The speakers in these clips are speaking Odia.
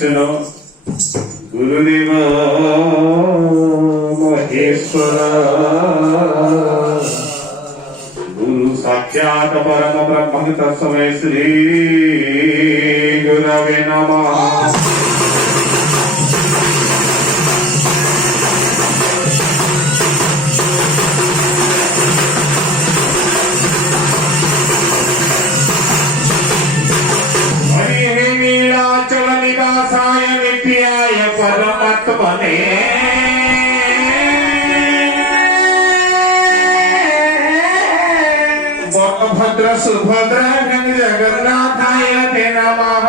विष्णु गुरुदेव महेश्वर गुरु साक्षात् परम ब्रह्म तस्मै श्री गुरवे नमः। भद्र सुभद्र जगन्नाथाय ते नमः।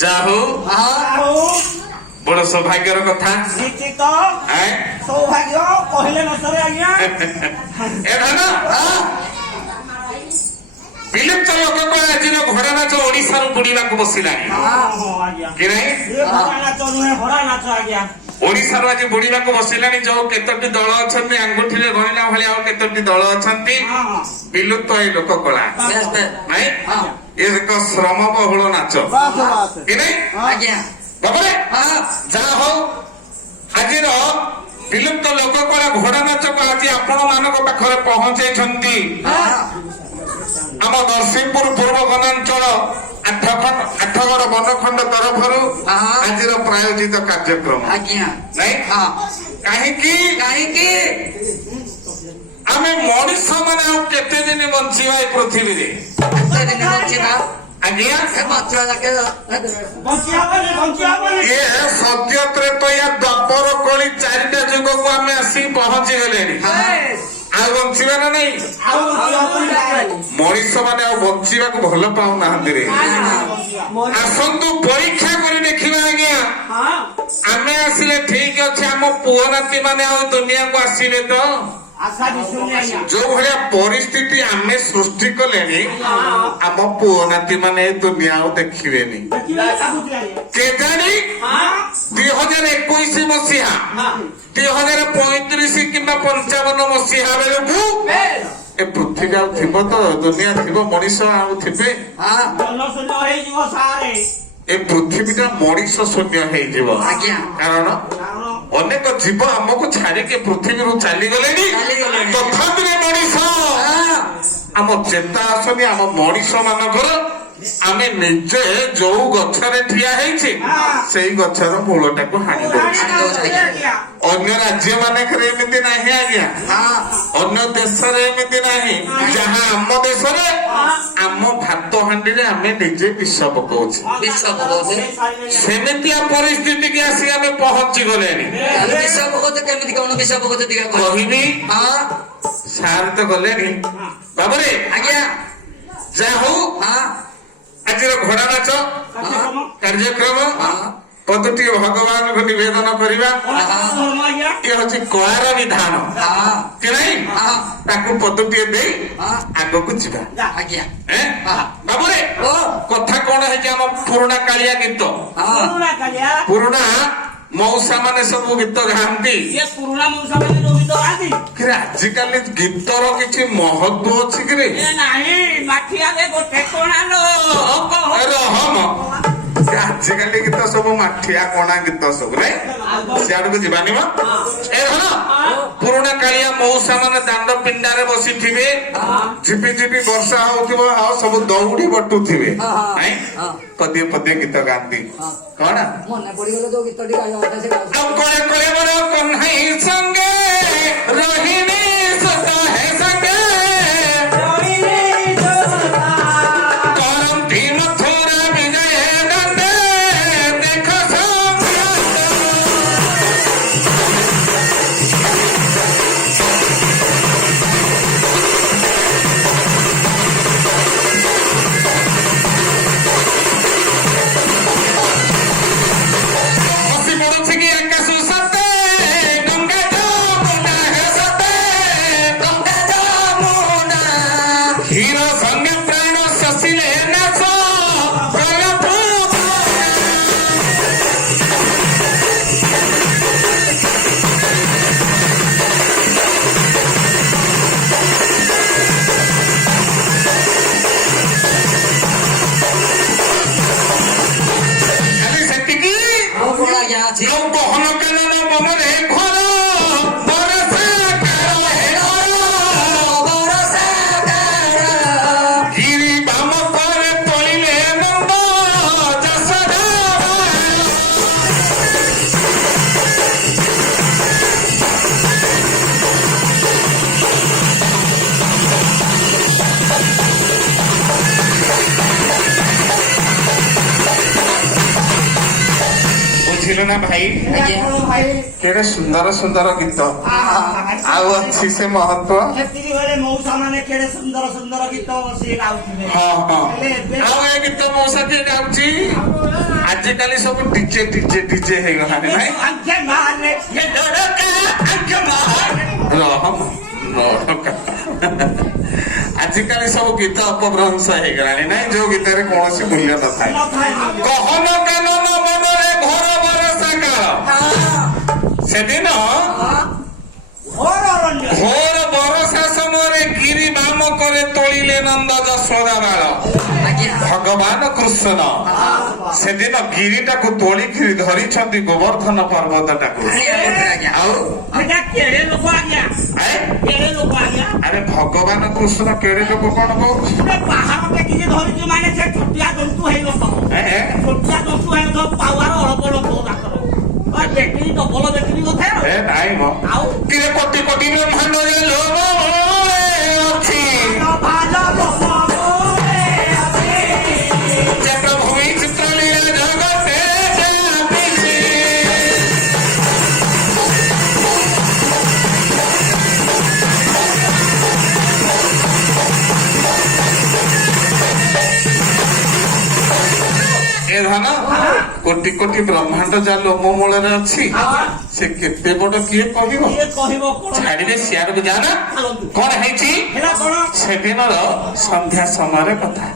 जाहु बड़ सौभाग्यर कथा सौभाग्य कहले न सरे आज्ञा ए धन विलुप्त लोक को आज घोड़ा नाच ओडिशा बुड़ीवा को बसिला कि ओडिशा आज बुड़ीवा को बसिला जो केतोटी दल अच्छा आंगुठी गणिला भाई केतोटी दल अच्छा विलुप्त ए लोक कला एक श्रम बहुल नाच कि जहा हो आज विलुप्त लोक कला घोड़ा नाच को आज आपण मान पाखे पहुंचे आम नरसिंहपुर पूर्व वनांचल आठगड़ वनखंड तरफ आज प्रायोजित कार्यक्रम आम मनीष मैंने केते दिन बंचा पृथ्वी ये सद्य त्रेतया द्वापर कली चारिटा जुग को आम आसी पहुंची गले बंचा ना नहीं मनीष मैंने बंचा भल पाऊना आसतु परीक्षा कर देखा आज्ञा आम आसिले ठीक अच्छे आम पुओ नाती मैंने दुनिया को आसवे तो जो भाया परिस्थिति आमे सृष्टि कले आम पुओ नाती मैंने दुनिया देखिए केजाणी 2021 मसीहा 2035 कि 55 मसीहा बेलू ଏ ପୃଥିବୀ ଆଉ ଥିବ ତ ଦୁନିଆ ଥିବ ମଣିଷ ଆଉ ଥିବେ ଜନଶୂନ୍ୟ ହେଇଯିବ ସାରେ। ଏ ପୃଥିବୀଟା ମଣିଷ ଶୂନ୍ୟ ହେଇଯିବ ଆଜ୍ଞା। କାରଣ କାରଣ ଅନେକ ଜୀବ ଆମକୁ ଛାଡିକି ପୃଥିବୀରୁ ଚାଲିଗଲେଣି ଚାଲିଗଲେଣି। ତଥାପି ମଣିଷ ଆମ ଚେତା ଆସୁନି ଆମ ମଣିଷ ମାନଙ୍କର ଆମେ ନିଜେ ଯୋଉ ଗଛରେ ଠିଆ ହେଇଛି ସେଇ ଗଛର ମୂଳଟାକୁ ହାଣି ଦଉଛି। ଅନ୍ୟ ରାଜ୍ୟ ମାନଙ୍କରେ ଏମିତି ନାହିଁ ଆଜ୍ଞା, ଅନ୍ୟ ଦେଶରେ ଏମିତି ନାହିଁ। ଯାହା ଆମ ଦେଶରେ ଆମ ଭାତ ହାଣ୍ଡିରେ ଆମେ ନିଜେ ବିଷ ପକଉଛୁ। ବିଷ ପକଉଛେ। ସେମିତିଆ ପରିସ୍ଥିତି କି ଆସି ଆମେ ପହଞ୍ଚି ଗଲେଣି। ବିଷ ପକଉଛେ କେମିତି କଣ ବିଷ ପକଉଛେ ଟିକେ କହିବି ହଁ ସାର୍ ତ ଗଲେଣି ବାବରେ ଆଜ୍ଞା ଯାହା ହଉ ହଁ ଆଜିର ଘୋଡ଼ା ନାଚ କାର୍ଯ୍ୟକ୍ରମ ପଦଟିଏ ଭଗବାନଙ୍କୁ ନିବେଦନ କରିବା ଇଏ ହଉଛି କଳାର ବିଧାନ କି ନାହିଁ ତାକୁ ପଦଟିଏ ଦେଇ ଆଗକୁ ଯିବା। ଆଜ୍ଞା ଏଁ? ବାବୁରେ ଓ କଥା କଣ ହେଇଛି ଆମ ପୁରୁଣା କାଳିଆ ଗୀତ ପୁରୁଣା ମଉସା ମାନେ ସବୁ ଗୀତ ଗାଆନ୍ତି ପୁରୁଣା ମଉସା ମାନେ ଯୋଉ ଗୀତ ଗାଆନ୍ତି କିରେ ଆଜିକାଲି ଗୀତର କିଛି ମହତ୍ଵ ଅଛି କିରେ ନାହିଁ ମାଠିଆରେ ଗୋଟେ କୋଣାର ରହମ ଆଜିକାଲି ଗୀତ ସବୁ ମାଠିଆ କଣା ଗୀତ ସବୁ ନାଇଁ ସିଆଡକୁ ଯିବାନି ମ ଏ ଧନ ପୁରୁଣା କାଳିଆ ମଉସା ମାନେ ଦାଣ୍ଡ ପିଣ୍ଡାରେ ବସିଥିବେ ଝିପି ଝିପି ବର୍ଷା ହଉଥିବ ଆଉ ସବୁ ଦୌଡି ବଟୁଥିବେ ନାଇଁ ପଦିଏ ପଦିଏ ଗୀତ ଗାଆନ୍ତି କଣ ମନେ ପଡିଗଲେ ଯୋଉ ଗୀତଟି ଗାଇବା କଥା ସେ ଗାଉଛି। ଆଉ କଳେ କଳେ ମୋର କହ୍ନାଇ ସଙ୍ଗେ ରହିନି ସତା ହେ ସଙ୍ଗେ କରନ୍ତି ମଥୁରା ବିଜୟ ଦଣ୍ଡେ ଦେଖ ହସି ପଡୁଛି କି ଆକାଶ ସତେ ଗଙ୍ଗା ଯମୁନା ହେ ସତେ ଗଙ୍ଗା ଯମୁନା କ୍ଷୀର ସଙ୍ଗେ ପ୍ରାଣ ଶଶିଲେ ନାଚ କଳ ଖାଲି ସେତିକି ଆଉ କଣ ଆଜ୍ଞା ଅଛି ଆଉ ବହନ କାନନ ମନରେ ଘର ବରଷା କାଳ ହେଳର ବରଷା କାଳ ଗିରି ବାମ ପରେ ପଳିଲେ ନନ୍ଦ ଯଶୋଦା ବୁଝିଲୁ ନା ଭାଇ କେଡେ ସୁନ୍ଦର ସୁନ୍ଦର ଗୀତ ଆଉ ଅଛି ସେ ମହତ୍ଵ ସେତିକି ବେଳେ ମଉସା ମାନେ କେଡେ ସୁନ୍ଦର ସୁନ୍ଦର ଗୀତ ବସିକି ଗାଉଥିଲେ ହଁ ହଁ ଆଉ ଏ ଗୀତ ମଉସା କିଏ ଗାଉଛି ଆଜିକାଲି ସବୁ ଡିଜେ ଡିଜେ ଡିଜେ ହେଇଗଲାଣି ନାଇଁ ଆଙ୍କେ ମାରେ ଏ ଡରକା ଆଙ୍କେ ମାରେ ରହକା ଆଜିକାଲି ସବୁ ଗୀତ ଅପଭ୍ରଂଶ ହେଇଗଲାଣି ନାଇଁ ଯୋଉ ଗୀତରେ କୌଣସି ମୂଲ୍ୟ ନଥାଏ କହନ କାନନ ମନରେ ଘର ବରଷା କାଳ ସେଦିନ ଘୋର ଅରଣ୍ୟ ଘୋର ବରଷା ସମୟରେ ଗିରି ବାମ করে ତୋଳିଲେ ନନ୍ଦ ଯଶୋଦା ବାଳ ଆଜ୍ଞା ଭଗବାନ କୃଷ୍ଣ ସେଦିନ ଗିରିଟାକୁ ତୋଳିକିରି ଧରିଛନ୍ତି ଗୋବର୍ଦ୍ଧନ ପର୍ବତଟାକୁ ଆଜ୍ଞା ଆଉ ସେଟା କେଡେ ଲୋକ ଆଜ୍ଞା କେଡେ ଲୋକ ଆଜ୍ଞା ଆରେ ଭଗବାନ କୃଷ୍ଣ କେଡେ ଲୋକ କଣ କହୁଛୁ ଗୋଟେ ପାହାଡ ଟେକିକି ଧରିଛୁ ମାନେ ସେ ଛୋଟିଆ ଜନ୍ତୁ ହେଇନଥିବ ଛୋଟିଆ ଜନ୍ତୁ ହେଇନଥିବ ପାୱାର ଅଳ୍ପ ଲୋକ ତାଙ୍କର ବେଟିରି ଡବଲ ବେଟିରି କଥା ଏ ନାଇଁ ମ ଆଉ କିରେ କୋଟି କୋଟି ବ୍ରହ୍ମାଣ୍ଡ ଯେ ଲୋକ ଅଛି ଭଲ ଯେ ପ୍ରଭୁ ଚିତ୍ରଲୀଳା ଜଗତେ ବ୍ୟାପିଛି ଏ ଧନ କୋଟି କୋଟି ବ୍ରହ୍ମାଣ୍ଡ ଯାହା ଲୋମ ମୂଳରେ ଅଛି ସେ କେତେ ବଡ କିଏ କହିବ କିଏ କହିବ କଣ ଛାଡିବେ ସିଆଡକୁ ଯାଆନା ଚାଲନ୍ତୁ। କଣ ହେଇଛି ହେଲା କଣ ସେଦିନର ସନ୍ଧ୍ୟା ସମୟର କଥା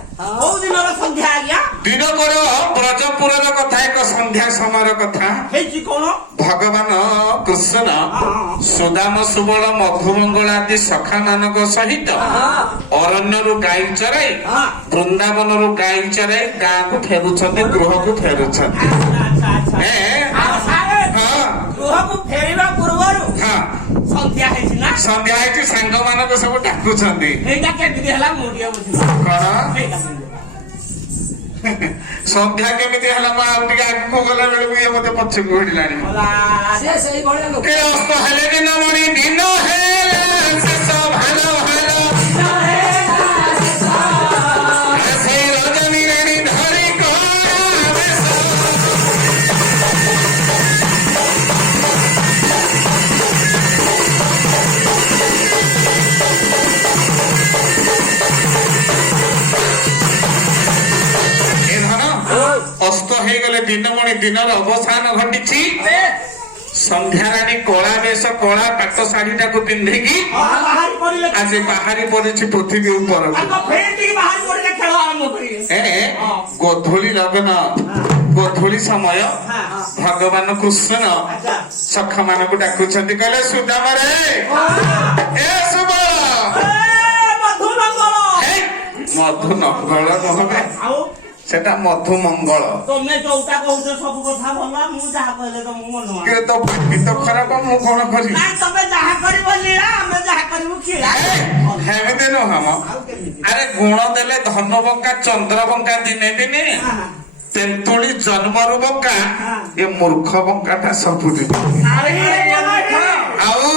କୋଉ ଦିନର ସନ୍ଧ୍ୟା ଆଜ୍ଞା ଦିନକର ବ୍ରଜପୁରର କଥା ଏକ ସନ୍ଧ୍ୟା ସମୟର କଥା ହେଇଛି କଣ ଭଗବାନ କୃଷ୍ଣ ସୁଦାମ ସୁବଳ ମଧୁମଙ୍ଗଳ ଆଦି ସଖା ମାନଙ୍କ ସହିତ ଅରଣ୍ୟରୁ ଗାଈ ଚରାଇ ବୃନ୍ଦାବନରୁ ଗାଈ ଚରାଇ ଗାଁକୁ ଫେରୁଛନ୍ତି ଗୃହକୁ ଫେରୁଛନ୍ତି ଆଚ୍ଛା ଆଚ୍ଛା ଏ, ଆଉ ସାରେ ହଁ ଗୃହକୁ ଫେରିବା ପୂର୍ବରୁ ହଁ ସନ୍ଧ୍ୟା ହେଇଛି ନା ସନ୍ଧ୍ୟା ହେଇଛି ସାଙ୍ଗମାନଙ୍କୁ ସବୁ ଡାକୁଛନ୍ତି ଏଇଟା କେମିତି ହେଲା ମୁଁ ଟିକେ ବୁଝିବି କଣ ଏଇଟା କେମିତି? ସନ୍ଧ୍ୟା କେମିତି ହେଲା ମୁଁ ଆଉ ଟିକେ ଆଗକୁ ଗଲା ବେଳକୁ ଇଏ ମତେ ପଛକୁ ଭିଡ଼ିଲାଣି ଗଲା ସେ ସେଇଭଳିଆ ଲୋକ ଏ ଅସ୍ତ ହେଲେ ଦିନ ମଣି ଦିନ ହେଲା ଶେଷ ଭାଲ ଭାଲ ସେଇ ରଜନୀ ରାଣୀ ଧରି କଳା ବେଶ। ଏ ଧନ ଅସ୍ତ ହେଇଗଲେ ଦିନମଣି ଦିନର ଅବସାନ ଘଟିଛି ସନ୍ଧ୍ୟା ରାଣୀ କଳା ବେଶ କଳା ପାଟ ଶାଢୀଟାକୁ ପିନ୍ଧିକି ବାହାରି ପଡିଲେ ଆଜି ବାହାରି ପଡିଛି ପୃଥିବୀ ଉପରକୁ ତାଙ୍କ ଫେରିକି ବାହାରି ପଡିଲେ ଖେଳ ଆରମ୍ଭ କରିବେ ଏ ଗୋଧୂଳି ଲଗ୍ନ ଗୋଧୂଳି ସମୟ ଭଗବାନ କୃଷ୍ଣ ଆଚ୍ଛା ସଖା ମାନଙ୍କୁ ଡାକୁଛନ୍ତି କହିଲେ ସୁଦାମରେ ଏ ସୁବଳ ମଧୁ ମଙ୍ଗଳ ମଧୁ ନଙ୍ଗଳ ନହେବେ ଆଉ ସେଟା ମଧୁ ମଙ୍ଗଳ ତମେ ଯୋଉଟା କହୁଛ ସବୁ କଥା ଭଲ ମୁଁ ଯାହା କହିଲେ ତମକୁ ମନ କିନ୍ତୁ ତ ପାଟି ତ ଖରାପ ମୁଁ କଣ କରିବି ନାଇଁ ତମେ ଯାହା କରିବ ଲୀଳା ଆମେ ଯାହା କରିବୁ ଖିଳା ହେମିତି ନୁହଁ ମ ଆଉ କେମିତି ଆରେ ଗୁଣ ଦେଲେ ଧନ ବଙ୍କା ଚନ୍ଦ୍ର ବଙ୍କା ଦିନେ ଦିନେ ତେନ୍ତୁଳି ଜନ୍ମରୁ ବଙ୍କା ଏ ମୂର୍ଖ ବଙ୍କାଟା ସବୁଦିନ ଆଉ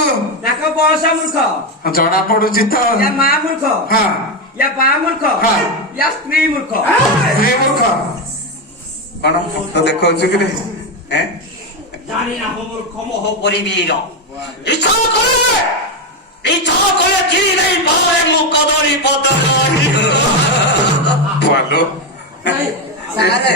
ତାଙ୍କ ବୟସ ମୂର୍ଖ ଜଣା ପଡୁଛି ତ ୟା ମା ମୂର୍ଖ ହଁ ୟା ବା ମୂର୍ଖ ହଁ। ୟା ସ୍ତ୍ରୀ ମୂର୍ଖ ସ୍ତ୍ରୀ ମୂର୍ଖ କଣ ତ ଦେଖାଉଛୁ କି ରେ ଏଁ? ଜାଣି ନା ମୂର୍ଖ ମୋହ ପରିବୀର ଇଚ୍ଛା କଲେ ଚିରି ନେଇ ପାରେ ମୁଁ କଦଳୀ ପତର ଭଲ ସାରେ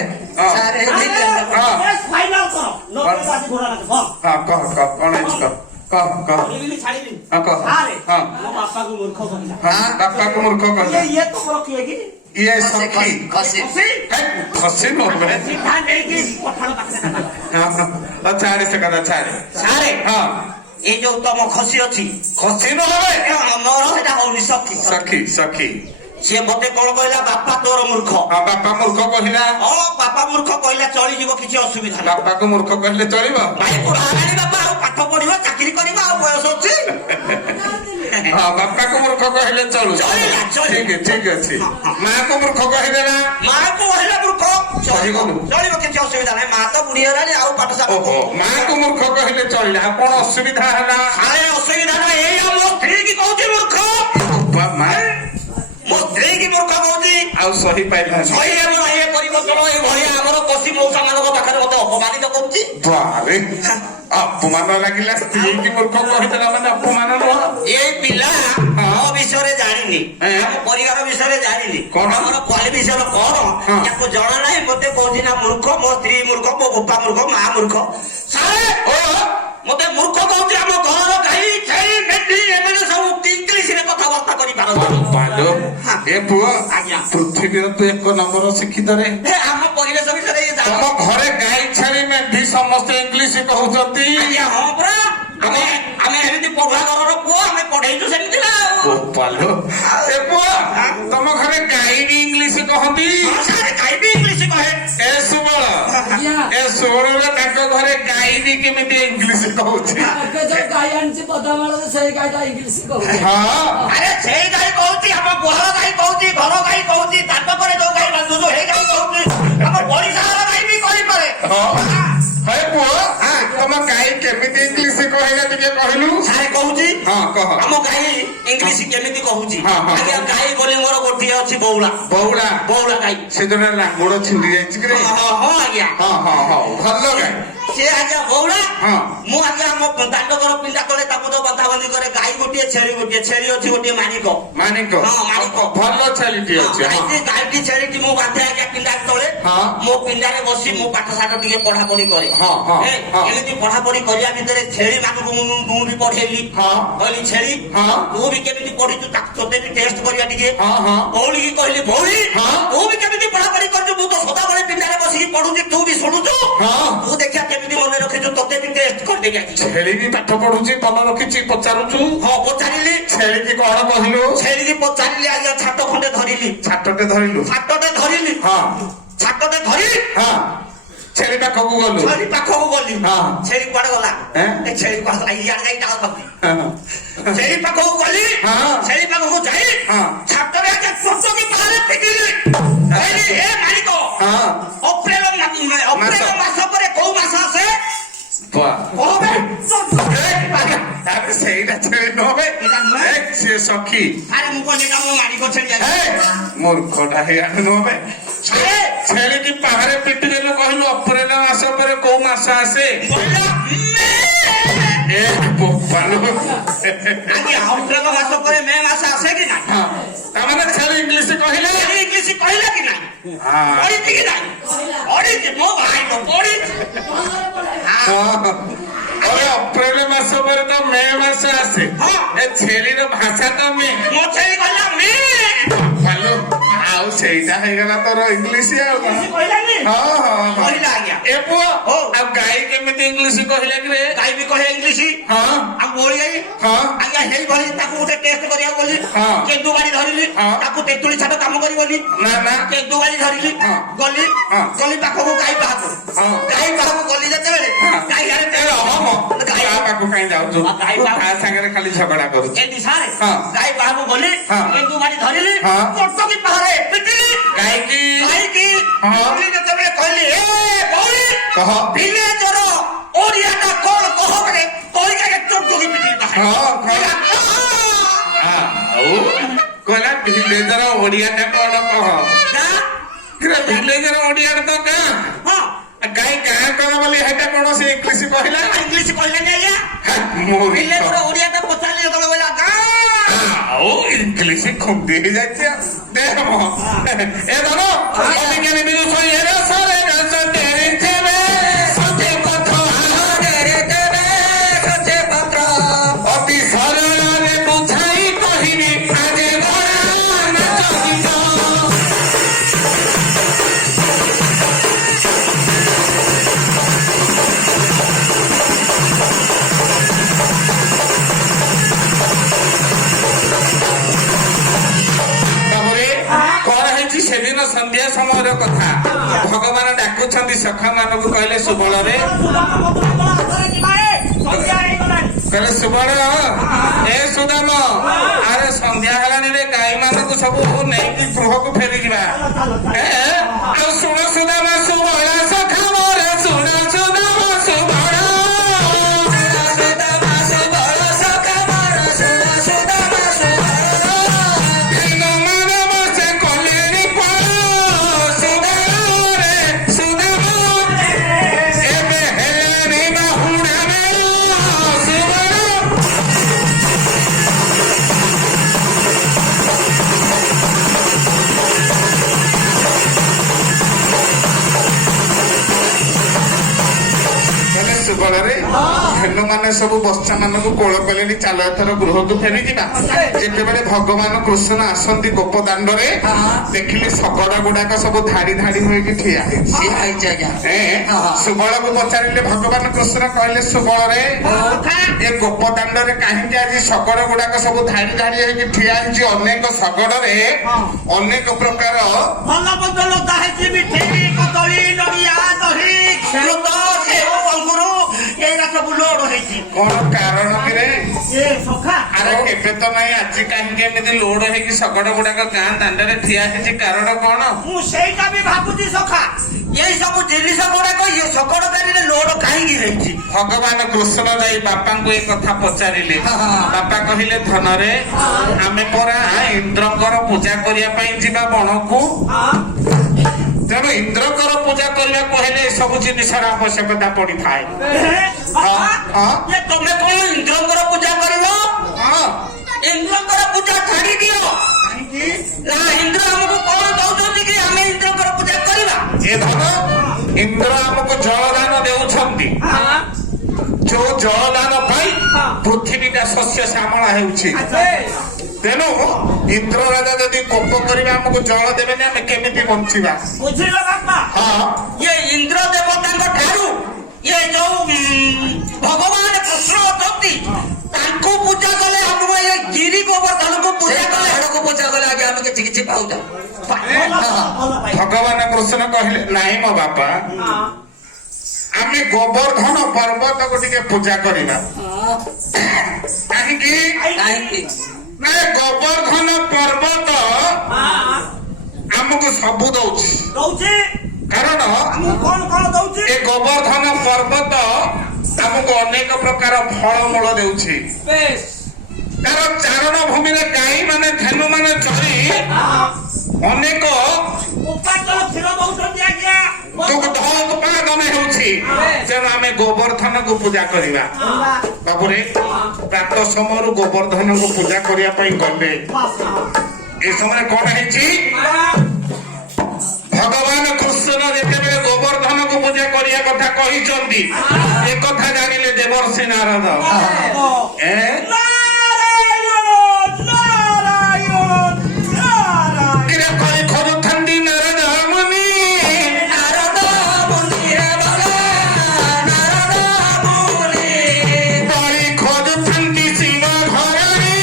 ସାରେ ହଁ ଫାଇନାଲ କର ନବେ ବାଜି ଘୋଡ଼ା ନାଚ କହ ହଁ କହ କଣ ହେଇଛି କହ ଛାଡ଼ିବିନି ଛାଡ଼ିବିନି ହଁ କହ ସାରେ ହଁ ମୋ ବାପାକୁ ମୂର୍ଖ କହିଲା ହଁ ବାପାକୁ ମୂର୍ଖ କହିଲେ ଇଏ ତମର କିଏ କି ଇଏ ସଖୀ ଖସି ଖସି ନୁହେଁ ସିଧା ନେଇକି ପଠାଣ ପାଖରେ ଛାଡେ ସେ କଥା ଛାଡେ ସାରେ ହଁ ଏଇ ଯୋଉ ତମ ଖସି ଅଛି ଖସି ନହେବେ ଆମର ସେଟା ହଉନି ସଖୀ ସଖୀ ସଖୀ ସିଏ ମତେ କଣ କହିଲା ବାପା ତୋର ମୂର୍ଖ ହଁ ବାପା ମୂର୍ଖ କହିଲା ବାପା ମୂର୍ଖ କହିଲା ଚଳିଯିବ କିଛି ଅସୁବିଧା ନାହିଁ ବାପାକୁ ମୂର୍ଖ କହିଲେ ଚଳିବ ଭାଇ ବୁଢା ହେଲାଣି ବାପା ଆଉ ପାଠ ପଢିବ ଚାକିରି କରିବ ଆଉ ବୟସ ଅଛି ହଁ ବାପାକୁ ମୂର୍ଖ କହିଲେ ଚଳୁ ଚଳିଲା, ଚଳିଲା। ଠିକ ଅଛି ମାକୁ ମୂର୍ଖ କହିଲେ ନା ମାକୁ କହିଲା ମୂର୍ଖ ଚଳିବ ଚଳିବ କିଛି ଅସୁବିଧା ନାହିଁ ମା ତ ବୁଢୀ ହେଲାଣି ଆଉ ପାଠ ସାଠ ଓହୋ ମାକୁ ମୂର୍ଖ କହିଲେ ଚଳିଲା ଆଉ କଣ ଅସୁବିଧା ହେଲା ଆରେ ଅସୁବିଧା ନାହିଁ ଏଇ ମୋ ସ୍ତ୍ରୀ କି କହୁଛି ମୂର୍ଖ ମା ମୋ ସ୍ତ୍ରୀ କି ମୂର୍ଖ କହୁଛି ଆଉ ସହି ପାଇଲାନି ସହି ଆମର ଏ ପରିବର୍ତ୍ତନ ଏଇଭଳିଆ ଆମର ପଶି ମଉସା ମାନଙ୍କ ପାଖରେ ମତେ ଅପମାନିତ କରୁଛି ବାରେ ଅପମାନ ଲାଗିଲା ସ୍ତ୍ରୀ କି ମୂର୍ଖ କହିଦେଲା ମାନେ ଅପମାନ ନୁହଁ ଏଇ ପିଲା ମୋ ବିଷୟରେ ଜାଣିନି ଆମ ପରିବାର ବିଷୟରେ ଜାଣିନି କଣ? ଆମର କ୍ୱାଲିଫିକେସନ କଣ ହଁ। ତାକୁ ଜଣା ନାହିଁ ମତେ କହୁଛି ନା ମୂର୍ଖ ମୋ ସ୍ତ୍ରୀ ମୂର୍ଖ ମୋ ବାପା ମୂର୍ଖ ମା ମୂର୍ଖ ସାରେ ମତେ ମୂର୍ଖ କହୁଛି ଆମ ଘରର ଗାଈ ଛେଳି ମେଣ୍ଢି ଏମାନେ ସବୁ ଇଂଲିଶରେ କଥାବାର୍ତ୍ତା କରିପାରନ୍ତି ବାଲୋ ଏ ପୁଅ ଆଜ୍ଞା। ପୃଥିବୀର ତୁ ଏକ ନମ୍ବର ଶିକ୍ଷିତରେ ଆମ ପରିବେଶ ବିଷୟରେ ଇଏ ତମ ଜାଣ ଘରେ ଗାଈ ଛେଳି ମେଣ୍ଢି ସମସ୍ତେ ଇଂଲିଶ କହୁଛନ୍ତି ଆଜ୍ଞା ହଁ ପରା ଆମେ ଆମେ ଏମିତି ପଢୁଆ ଘରର ପୁଅ ଆମେ ପଢେଇଛୁ ସେମିତି ନା ଆଉ ବାଲୋ ଏ ପୁଅ ତମ ଘରେ ଗାଈ ବି ଇଂଲିଶ କହନ୍ତି ହଁ, ସାରେ ଗାଈ ବି ଇଂଲିଶ କହେ ଏ ସୁବଳ ଆଜ୍ଞା ଏ ଷୋଳରେ ତାଙ୍କ ଘରେ ଗାଈ ବି କେମିତି ଇଂଲିଶ କହୁଛି ଏବେ ଯୋଉ ଗାଈ ଆଣିଛି ପଦାମାଳରେ ସେଇ ଗାଈଟା ଇଂଲିଶ କହୁଛି ହଁ ଆରେ ସେଇ ଗାଈ କହୁଛି ଆମ ଗୁହାଳ ଗାଈ କହୁଛି ଘର ଗାଈ କହୁଛି ଦାଣ୍ଡ ପରେ ଯୋଉ ଗାଈ ବାନ୍ଧୁଛୁ ସେଇ ଗାଈ କହୁଛି ଆମ ପଡିଶାର ଗାଈ ବି କହିପାରେ ହଁ ହେ ପୁଅ ତମ ଗାଈ କେମିତି ଇଂଲିଶ କହିଲା ଟିକେ କହିଲୁ ସାରେ କହୁଛି ହଁ କହ ଆମ ଗାଈ ଇଂଲିଶ କେମିତି କହୁଛି ହଁ, ହଁ। ଆଜ୍ଞା ଗାଈ ବୋଲି ମୋର ଗୋଟିଏ ଅଛି ବଉଳା ବଉଳା ବଉଳା ଗାଈ ସେ ଜଣେ ଲାଙ୍ଗୁଡ ଛିଣ୍ଡି ଯାଇଛି କି ରେ ହଁ ଆଜ୍ଞା ହଁ ଭଲ ଗାଈ ସେ ଆଜ୍ଞା ବଉଳା ହଁ। ମୁଁ ଆଜ୍ଞା ଆମ ଦାଣ୍ଡଘର ପିଣ୍ଡା ତଳେ ତାକୁ ତ ବନ୍ଧାବନ୍ଧି କରେ ଗାଈ ଗୋଟିଏ ଛେଳି ଅଛି ଗୋଟିଏ ମାଣିକ ମାଣିକ ହଁ, ମାଣିକ। ଭଲ ଛେଳିଟି ଅଛି ହଁ ଗାଈଟି ଛେଳିଟି ମୁଁ ବାନ୍ଧେ ଆଜ୍ଞା ପିଣ୍ଡା ତଳେ ହଁ। ମୋ ପିଣ୍ଡାରେ ବସି ମୁଁ ପାଠ ସାଠ ଟିକେ ପଢାପଢି କରେ ହଁ, ହଁ, ଏ, ହଁ। ଏମିତି ପଢାପଢି କରିବା ଭିତରେ ଛେଳି ମାନଙ୍କୁ ମୁଁ ବି ପଢେଇଲି ହଁ। କହିଲି ଛେଳି ହଁ। ତୁ ବି କେମିତି ପଢିଛୁ ତାକୁ ତୋତେ ବି ଟେଷ୍ଟ କରିବା ଟିକେ ହଁ, ହଁ। ଭଉଣୀ କହିଲି ଭଉଣୀ ହଁ। ତୁ ବି କେମିତି ପଢାପଢି କରୁଛୁ ମୁଁ ତ ସଦାବେଳେ ପିଣ୍ଡାରେ ବସିକି ପଢୁଛି ତୁ ବି ଶୁଣୁଛୁ ହଁ। ତୁ ଦେଖିଆ କେମିତି ମନେ ରଖିଛୁ ତୋତେ ବି ଟେଷ୍ଟ କରିଦେବି ଆଜି ଛେଳି ବି ପାଠ ପଢୁଛି ମନେ ରଖିଛି ପଚାରୁଛୁ ହଁ ପଚାରିଲି ଛେଳିକି କଣ କହିଲୁ ଛେଳିକି ପଚାରିଲି ଆଜ୍ଞା ଛାଟ ଖଣ୍ଡେ ଧରିଲି ଛାଟଟେ ଧରିଲୁ ଛାଟଟେ ଧରିଲି ହଁ ଛାଟଟେ ଧରି ହଁ ଛେଳି ପାଖକୁ ଗଲୁ ଛେଳି ପାଖକୁ ଗଲି ହଁ। ଛେଳି କୁଆଡେ ଗଲା ଏଁ? ଏ ଛେଳି କୁଆଡେ ଗଲା ଇଆଡେ ଯାଇ ଡାଳ ଖାଉଛି ହଁ। ଛେଳି ପାଖକୁ ଗଲି ହଁ। ଛେଳି ପାଖକୁ ଯାଇ ହଁ। ଛାଟରେ ଆଗେ ଚଟକି ପାହାରେ ପିଟିଲି କହିଲି ହେ ମାଲିକ ହଁ ଅପ୍ରେଲ ମାସ ପରେ କୋଉ ମାସ ଆସେ ବାଃ। କହବେ ଆରେ ସେଇଟା ଛେଳି ନୁହେଁ ସିଏ ସଖୀ ଆରେ ମୁଁ କହିଲି ନା ମୋ ମାଲିକ ଛେଳି ଆସେ ମୂର୍ଖଟା ହେଇଆଡେ ନୁହେଁ ଛେଳିକି ପାହାରେ ପିଟି ଦେଲୁ କହିଲୁ ଅପ୍ରେଲ ମାସ ପରେ କୋଉ ମାସ ଆସେ କହିଲା, ଏ ବୋପାଲୁ ଆଜ୍ଞା ଅପ୍ରେଲ ମାସ ପରେ ମେ ମାସ ଆସେ କି ନାହିଁ ହଁ ତାମାନେ ଛେଳି ଇଂଲିଶ କହିଲେ ଇଂଲିଶ କହିଲା କି ନାହିଁ ହଁ ପଢିଛି କି ନାହିଁ ପଢିଛି ମୋ ଭାଇ ତ ପଢିଛି अरे अप्रैल मास पर तो मे मास आसे हाँ। ए छेली रो भाषा तो मे ମୋ ଛେଳି କହିଲା ମେ हेलो आउ सेटा हे गला तोर इंग्लिश आ କହିଲାନି हां हां କହିଲା ଆଜ୍ଞା ए पुओ हो। आ गाय केमिति इंग्लिश कहले कि रे ଗାଈ ବି କହେ ଇଂଲିଶ हां ଆଉ ବୋଳି ଗାଈ हां ଆଜ୍ଞା ହେଇ ଭଳି ତାକୁ ଗୋଟେ ଟେଷ୍ଟ କରିବାକୁ ଗଲି ହଁ। କେନ୍ଦୁ ବାଡି ଧରିଲି ହଁ। ତାକୁ ତେନ୍ତୁଳି ଛାଟ କାମ କରିବନି ना ना କେନ୍ଦୁ ବାଡି ଧରିଲି ହଁ। ଗଲି ହଁ। ଗଲି ପାଖକୁ ଗାଈ ପାଖକୁ ହଁ। ଗାଈ ପାଖକୁ ଗଲି ଯେତେବେଳେ ଗାଈ ए हम ଗାଈ ତା ପାଖକୁ କାଇଁ ଯାଉଛୁ ଗାଈ ତୁ ପାଖ- ତା ସାଙ୍ଗରେ ଖାଲି ଝଗଡା କରୁଛୁ ଏମିତି ସାରେ ହଁ। ଗାଈ ପାଖକୁ ଗଲି ହଁ। କେନ୍ଦୁ ବାଡି ଧରିଲି ହଁ। ଚଟକି ପାହାରେ ପିଟିଲି ଗାଈ କି ଗାଈକି ହଁ। ପିଟିଲି ଯେତେବେଳେ କହିଲି ଏ ବଉଳି କହ ଭିଲେଜର ଓଡିଆଟା କଣ କହ ରେ କହିକି ଚଟକି ପିଟିଲି ପାହାରେ ହଁ ଆଉ କହିଲା ଭିଲେଜର ଓଡିଆଟା କଣ କହ ଭିଲେଜର ଓଡିଆଟା ତ ଗାଁ ଗାଈ ଗାଁ କର ବୋଲି ହେଟା କଣ ସେ ଇଂଲିଶ କହିଲା ଇଂଲିଶ କହିଲାନି ଆଜ୍ଞା ମୁଁ ଭିଲେଜର ଓଡିଆଟା ପଚାରିଲି ଯେତେବେଳେ କହିଲା ଗାଁ ଆଉ ଇଂଲିଶ ଖୁନ୍ଦି ହେଇଯାଇଛି ଦେ ଏ ଧର ଅବିଜ୍ଞାନୀ ବିଜୁ ଶୋଇର ସରେ ଗାଛ ତେରି ଥିବେ ସତେ ପଥ ଆହରେ ଦେବେ ସତେ ପତ୍ର ଅତି ସରଳରେ ବୁଝାଇ କହିବି ଆଜି ଗଣା ନାଚ ଗୀତ ତାପରେ କଣ ହେଇଛି ସେଦିନ ସନ୍ଧ୍ୟା ସମୟର କଥା ଭଗବାନ ଡାକୁଛନ୍ତି ସଖା ମାନଙ୍କୁ କହିଲେ ସୁବଳରେ କହିଲେ ସୁବଳ ଏ ସୁଦାମ ଆରେ ସନ୍ଧ୍ୟା ହେଲାଣି ରେ ଗାଈ ମାନଙ୍କୁ ସବୁ ନେଇକି ଗୃହକୁ ଫେରିଯିବା ଆଉ ଶୁଣ ସୁଦାମ ସୁବଳ ସଖା ମୋର ଶୁଣ ସୁଦାମ ସୁବଳ ସୁବଳରେ ହେନୁମାନେ ସବୁ ବସ୍ତା ମାନଙ୍କୁ କୋଳ କଲେଣି ଚାଲ ଏଥର ଗୃହକୁ ଫେରିଯିବା ଯେତେବେଳେ ଭଗବାନ କୃଷ୍ଣ ଆସନ୍ତି ଗୋପ ଦାଣ୍ଡରେ ଦେଖିଲେ ଶଗଡ ଗୁଡାକ ସବୁ ଧାଡି ଧାଡି ହୋଇକି ଠିଆ ହେଇଛି ସୁବଳକୁ ପଚାରିଲେ ଭଗବାନ କୃଷ୍ଣ କହିଲେ ସୁବଳରେ ଏ ଗୋପ ଦାଣ୍ଡରେ କାହିଁକି ଆଜି ଶଗଡ ଗୁଡାକ ସବୁ ଧାଡି ଧାଡି ହେଇକି ଠିଆ ହେଇଛି ଅନେକ ଶଗଡରେ ଅନେକ ପ୍ରକାର ଭଲ ମନ୍ଦ ଲଦା ହେଇଛି ମିଠେଇ କଦଳୀ ନଡ଼ିଆ ଦହି କ୍ଷୀର ସେଉ ଅଙ୍ଗୁର ଏଇଟା ସବୁ ଲୋଡ ହେଇଛି କଣ କାରଣ କିରେ ଏ ସଖା ଆରେ କେବେ ତ ନାଇଁ ଆଜି କାହିଁକି ଏମିତି ଲୋଡ ହେଇକି ଶଗଡ ଗୁଡାକ ଗାଁ ଦାଣ୍ଡରେ ଠିଆ ହେଇଛି କାରଣ କଣ ମୁଁ ସେଇଟା ବି ଭାବୁଛି ସଖା ଏଇ ସବୁ ଜିନିଷ ଗୁଡାକ ଇଏ ଶଗଡ ଗାଡିରେ ଲୋଡ କାହିଁକି ହେଇଛି ଭଗବାନ କୃଷ୍ଣ ଯାଇ ବାପାଙ୍କୁ ଏ କଥା ପଚାରିଲେ ବାପା କହିଲେ ଧନରେ ଆମେ ପରା ଇନ୍ଦ୍ରଙ୍କର ପୂଜା କରିବା ପାଇଁ ଯିବା ବଣକୁ ତେଣୁ ଇନ୍ଦ୍ରଙ୍କର ପୂଜା କରିବାକୁ ହେଲେ ଏସବୁ ଜିନିଷର ଆବଶ୍ୟକତା ପଡିଥାଏ ତମେ କଣ ଇନ୍ଦ୍ରଙ୍କର ପୂଜା କରିବ ଇନ୍ଦ୍ରଙ୍କର ପୂଜା ଛାଡି ଦିଅ ନା ଇନ୍ଦ୍ର ଆମକୁ କଣ ଦଉଛନ୍ତି କି ଆମେ ଇନ୍ଦ୍ରଙ୍କର ପୂଜା କରିବା ଏ ଇନ୍ଦ୍ର ଆମକୁ ଜଳଦାନ ଦେଉଛନ୍ତି ଯୋଉ ଜଳଦାନ ପାଇଁ ପୃଥିବୀଟା ଶସ୍ୟ ଶ୍ୟାମଳ ହେଉଛି ତେଣୁ ଇନ୍ଦ୍ର ରାଜା ଯଦି କୋପ କରିବେ ଆମକୁ ଜଳ ଦେବେନି ଆମେ କେମିତି ବଞ୍ଚିବା ବୁଝିଲ ବାପା ହଁ ଇଏ ଇନ୍ଦ୍ର ଦେବତାଙ୍କ ଠାରୁ ଇଏ ଯୋଉ ଭଗବାନ କୃଷ୍ଣ ଅଛନ୍ତି ତାଙ୍କୁ ପୂଜା କଲେ ଆମ ଏ ଗିରି ଗୋବର୍ଦ୍ଧନକୁ ପୂଜା କଲେ ହେଡକୁ ପୂଜା କଲେ ଆଜ୍ଞା ଆମେ କିଛି କିଛି ପାଉଛ ଭଗବାନ କୃଷ୍ଣ କହିଲେ ନାଇଁ ମୋ ବାପା ଆମେ ଗୋବର୍ଦ୍ଧନ ପର୍ବତକୁ ଟିକେ ପୂଜା କରିବା କାହିଁକି କାହିଁକି ନା ଗୋବର୍ଦ୍ଧନ ପର୍ବତ ଆମକୁ ସବୁ ଦଉଛି ଦଉଛି କାରଣ କଣ କଣ ଦଉଛି ଏ ଗୋବର୍ଦ୍ଧନ ପର୍ବତ ଆମକୁ ଅନେକ ପ୍ରକାର ଫଳମୂଳ ଦେଉଛି ତାର ଚାରଣ ଭୂମିରେ ଗାଈ ମାନେ ଧେନୁ ମାନେ ଚରି ଅନେକ ଉପାର୍ଜନ କ୍ଷୀର ଦଉଛନ୍ତି ଆଜ୍ଞା ଦୁଗ୍ଧ ଉତ୍ପାଦନ ହେଉଛି ତେଣୁ ଆମେ ଗୋବର୍ଦ୍ଧନକୁ ପୂଜା କରିବା ବାବୁରେ ପ୍ରାତ ସମୟରୁ ଗୋବର୍ଦ୍ଧନକୁ ପୂଜା କରିବା ପାଇଁ ଗଲେ ଏ ସମୟରେ କଣ ହେଇଛି ଭଗବାନ କୃଷ୍ଣ ଯେତେବେଳେ ଗୋବର୍ଦ୍ଧନକୁ ପୂଜା କରିବା କଥା କହିଛନ୍ତି ଏ କଥା ଜାଣିଲେ ଦେବର୍ଷି ନାରଦ ଖୋଜୁଥାନ୍ତି ନାରଦ ମୁନି ବଳି ଖୋଜୁଥାନ୍ତି ଶିବ ଘରଣୀ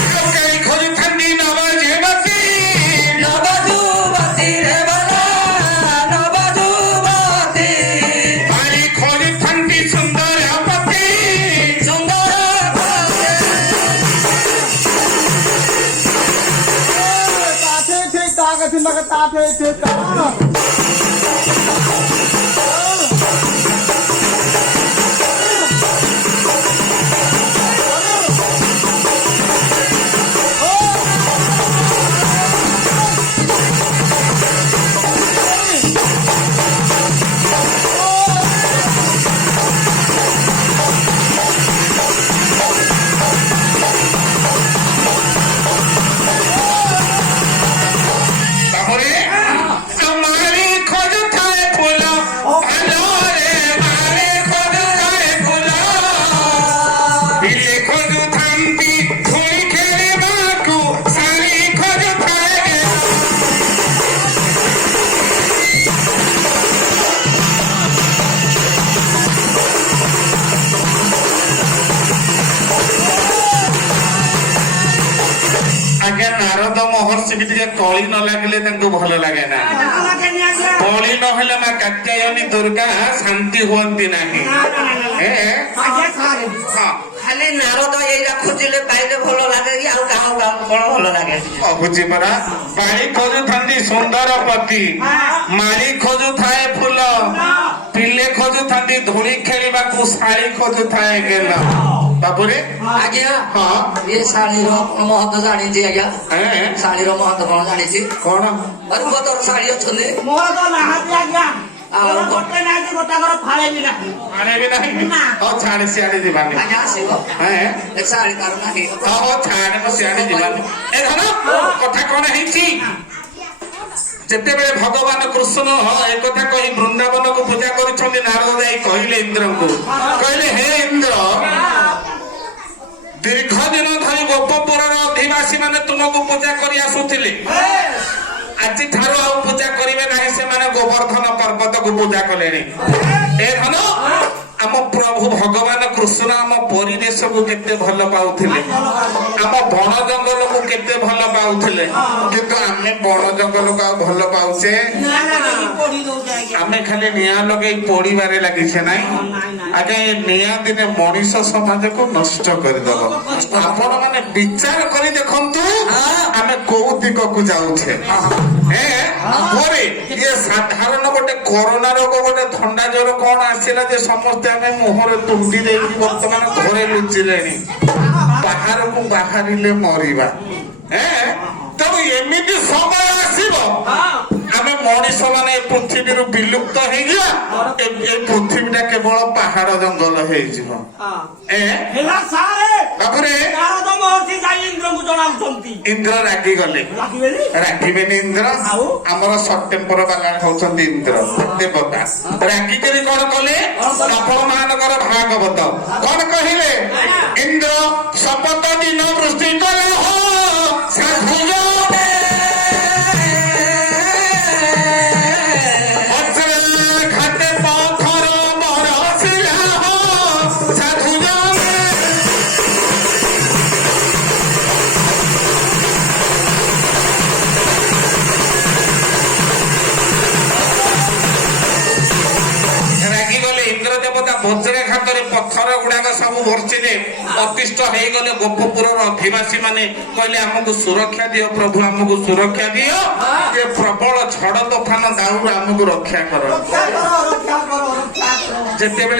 ଖୋଜୁଥାନ୍ତି ନବଜୀବତୀ ବଳି ଖୋଜୁଥାନ୍ତି ସୁନ୍ଦରପତି ତାପରେ ମାଳି ଖୋଜୁଥାଏ ଫୁଲ ଭାଲରେ ମାଳି ଖୋଜୁଥାଏ ଫୁଲ ପିଲେ ଖୋଜୁଥାନ୍ତି ଧୂଳି ଖେଳିବାକୁ ଶାଳି ଖୋଜୁଥାଏ ଆଜ୍ଞା ନାରଦ ମହର୍ଷି ବି ଟିକେ କଳି ନ ଲାଗିଲେ ତାଙ୍କୁ ଭଲ ଲାଗେ ନା କଳି ନହେଲେ ମା କାତ୍ୟାୟନୀ ଦୁର୍ଗା ଶାନ୍ତି ହୁଅନ୍ତି ନାହିଁ ହଁ ଖାଲି ନାରଦ ଏଇଟା ଖୋଜିଲେ ପାଇଲେ ଭଲ ଲାଗେ କି ଆଉ କାହା କଣ ଭଲ ଲାଗେ କହୁଛି ପରା ପାଣି ଖୋଜୁଥାନ୍ତି ସୁନ୍ଦରପତି ମାଳି ଖୋଜୁଥାଏ ଫୁଲ ପିଲେ ଖୋଜୁଥାନ୍ତି ଧୂଳି ଖେଳିବାକୁ ଶାଳି ଖୋଜୁଥାଏ ଗେଲ ବାବୁରେ ଆଜ୍ଞା ହଁ ଏ ଶାଢୀର ମହତ୍ଵ ଜାଣିଛି ଆଜ୍ଞା ଶାଢୀର ମହତ୍ଵ କଣ ଜାଣିଛି କଣ ତୋର ଶାଢୀ ଅଛନ୍ତି ମୋର ତ ନାହାନ୍ତି ଆଜ୍ଞା ଆଉ ମୋର ଗୋଟେ ନାହାନ୍ତି ଗୋଟାକର ଫାଳେ ବି ନାହିଁ ଆଣିବି ନାହିଁ ହଉ ଛାଡି ସିଆଡେ ଯିବାନି ଆଜ୍ଞା ଆସିବ ଏ ଶାଢୀ ତାର ନାହିଁ ହଉ ଛାଡେ ମୁଁ ସିଆଡେ ଯିବାନି ଏ ଧନ କଥା କଣ ହେଇଛି ଯେତେବେଳେ ଭଗବାନ କୃଷ୍ଣ ଏକଥା କହି ବୃନ୍ଦାବନକୁ ପୂଜା କରୁଛନ୍ତି ନାରଦ ଯାଇ କହିଲେ ଇନ୍ଦ୍ରଙ୍କୁ କହିଲେ ହେ ଇନ୍ଦ୍ର ଦୀର୍ଘ ଦିନ ଧରି ଗୋପପୁରର ଅଧିବାସୀ ମାନେ ତୁମକୁ ପୂଜା କରି ଆସୁଥିଲେ ଆଜି ଠାରୁ ଆଉ ପୂଜା କରିବେ ନାହିଁ ସେମାନେ ଗୋବର୍ଦ୍ଧନ ପର୍ବତକୁ ପୂଜା କଲେଣି ଏ ଧନ ଆମ ପ୍ରଭୁ ଭଗବାନ କୃଷ୍ଣ ଆମ ପରିବେଶକୁ କେତେ ଭଲ ପାଉଥିଲେ ଆମ ବଣ ଜଙ୍ଗଲକୁ କେତେ ଭଲ ପାଉଥିଲେ କିନ୍ତୁ ଆମେ ବଣ ଜଙ୍ଗଲକୁ ଆଉ ଭଲ ପାଉଛେ ଆମେ ଖାଲି ନିଆଁ ଲଗେଇ ପୋଡିବାରେ ଲାଗିଛେ ନାଇଁ ଆଜ୍ଞା ଏ ନିଆଁ ଦିନେ ମଣିଷ ସମାଜକୁ ନଷ୍ଟ କରିଦବ ଆପଣ ମାନେ ବିଚାର କରି ଦେଖନ୍ତୁ ଆମେ କୋଉ ଦିଗକୁ ଯାଉଛେ ପରେ ଇଏ ସାଧାରଣ ଗୋଟେ କରୋନା ରୋଗ ଗୋଟେ ଥଣ୍ଡା ଜ୍ୱର କଣ ଆସିଲା ଯେ ସମସ୍ତେ ଆମେ ମୁହଁରେ ତୁଣ୍ଡି ଦେଇକି ବର୍ତ୍ତମାନ ଘରେ ଲୁଚିଲେଣି ବାହାରକୁ ବାହାରିଲେ ମରିବା ତେଣୁ ଏମିତି ସମୟ ଆସିବ ଆମେ ଆମେ ମଣିଷ ମାନେ ଏ ପୃଥିବୀରୁ ବିଲୁପ୍ତ ହେଇଯିବା ଏ ପୃଥିବୀଟା କେବଳ ପାହାଡ ଜଙ୍ଗଲ ହେଇଯିବ। ହେଲା ସାରେ ତାପରେ ନାରଦ ମହର୍ଷି ଯାଇ ଇନ୍ଦ୍ରଙ୍କୁ ଜଣାଉଛନ୍ତି। ଇନ୍ଦ୍ର ରାଗିଗଲେ। ରାଗିବେନି? ରାଗିବେନି ଇନ୍ଦ୍ର। ଆଉ? ଆମର ସପ୍ଟେମ୍ବର ବାଲା ହଉଛନ୍ତି ଇନ୍ଦ୍ର ଦେବତା। ରାଗିକରି କଣ କଲେ? ଆପଣ ମାନଙ୍କର ଭାଗବତ କଣ କହିଲେ? ଇନ୍ଦ୍ର ଶପଥ ଦିନ ବୃଷ୍ଟି କର ସାଧୁ ଘାଟେ ପଥର ବରସିଲା ସାଧୁ ରାଗିଗଲେ ଇନ୍ଦ୍ର ଦେବତା ବଜ୍ରଘାତରେ ପଥର ଗୁଡାକ ସବୁ ବର୍ଷିଲେ। ଅତିଷ୍ଠ ହେଇଗଲେ ଗୋପପୁରର ଅଧିବାସୀ ମାନେ କହିଲେ ଆମକୁ ସୁରକ୍ଷା ଦିଅ ପ୍ରଭୁ, ଆମକୁ ସୁରକ୍ଷା ଦିଅ, ଯେ ପ୍ରବଳ ଝଡ ତୋଫାନ ଦାଉରୁ ଆମକୁ ରକ୍ଷା କର। ରକ୍ଷା କର, ରକ୍ଷା କର, ରକ୍ଷା କର। ଯେତେବେଳେ